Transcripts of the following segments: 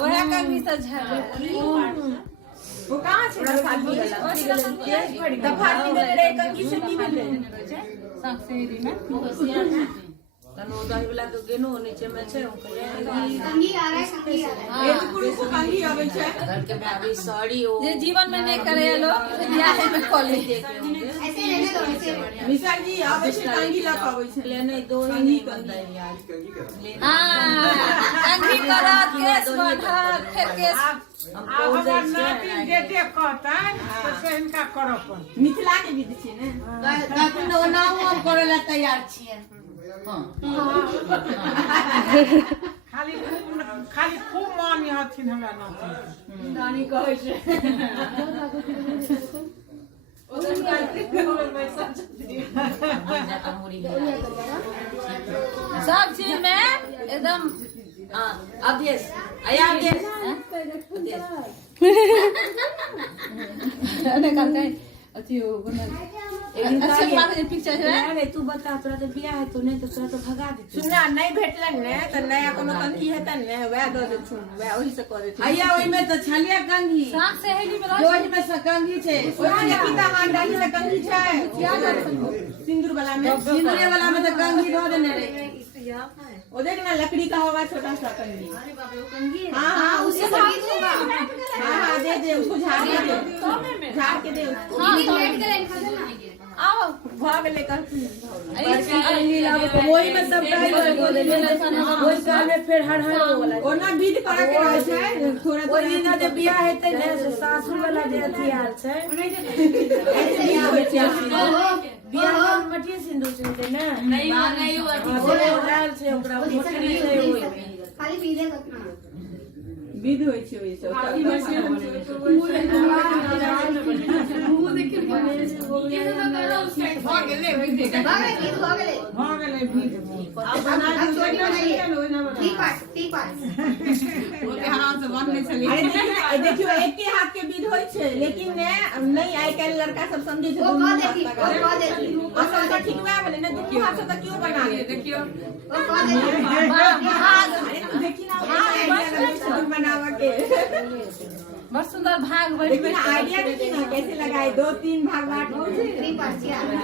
वह कंगी से वो कहाँ छे दफाली दे कंगी से की भेले साक्षी में तनो दही वाला तो गेनो नीचे में छे कंगी आ रहा है कंगी आ रहा है एक पुरुष को कंगी आवे छे घर के भाभी साड़ी ओ ये जीवन में नहीं करे लो ब्याह में कॉलेज ऐसे रहने दो ऐसे मिसाल जी आवे छे कंगी ला पावे छे लेने दो ही कंगी यार हां कंगी करा केस बढ़ा फिर केस अगर नाती देते कहता तो से इनका करो पर मिथिला के विधि छे ने कखनो नाम हम करे ला तैयार छियै खाली खूब मान हथिन हमरा नाती नानी कहै छे सब चीज में एकदम अवधेश आया अवधेश ने कहते अथी बना अच्छा बात है पिक्चर है अरे तू बता तोरा तो बियाह है तू नहीं तो तोरा तो भगा दे सुनना नहीं भेटलन ने त नया कोनो कंगी हेतन ने वह दो दे छु वह ओही से करे छु आया ओइ में तो छलिया कंगी साग सहेली में रोज में से कंगी छे ओही ने की त हां डाली से कंगी छै सिंदूर वाला में सिंदूरे वाला में तो कंगी धो देने रे ओ देख ना लकड़ी का होगा छोटा सा कंगी अरे बाप रे वो कंगी है हां उससे संगीत होगा हां दे दे उसको झाड़ के दे झाड़ के दे उसको हां लेट के खा देना आओ भाग लेकर वही में सब टाइम हो दे वही साल में फिर हर वाला ओना विध करा के रहे छै थोड़ा ओइ दिन जे बियाह हेतै ने से सासुर वाला जे अथी आल छै ऐसे बियाह होइ छै बियाह में मटिए सिंदूर से ने नहीं हुआ से डाल छै ओकरा मोटरी छै ओइ खाली पी ले कतना विध होइ छै ओइ से भाग गए विध अब छोटी बनाइए ठीक बात अरे देखियो एक के हाथ के विध होइ छै लेकिन ने नहीं आइ काल्हि लड़का सब समझे छै वो कह देती वो कह देती असल तो ठीक वै भेलै ने दुनू हाथ से तो क्यों बना ले देखियो वो कह देती अरे तू देखी ना बनावा के बहुत सुंदर भाग बैठ लेकिन आइडिया देखी ना कैसे लगाए 2-3 भाग बांट ठीक बात किया अरे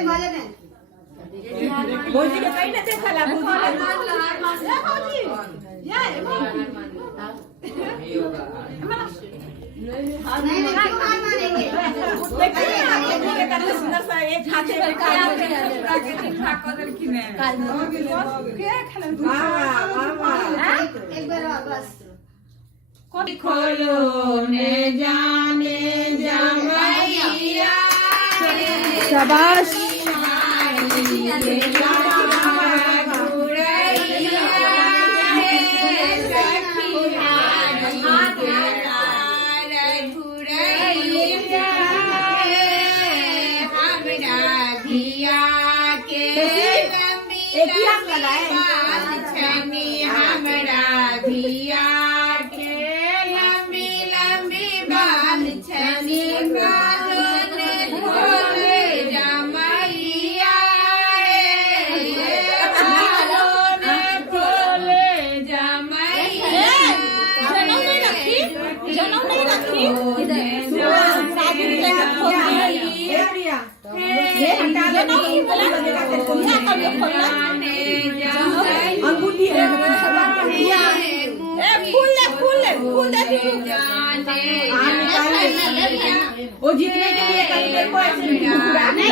बाजे भौजी के कहीं ना देखला भौजी नहीं क्यों हार मारेंगे देखिए आगे के करते सुंदर सा एक हाथ से प्राकृतिक ठाकुर दलखिन एक बार और बस खोलो ने जाने जमैया शाबाश अंगूठी है फूल दे वो जीतने के लिए कहीं को ऐसे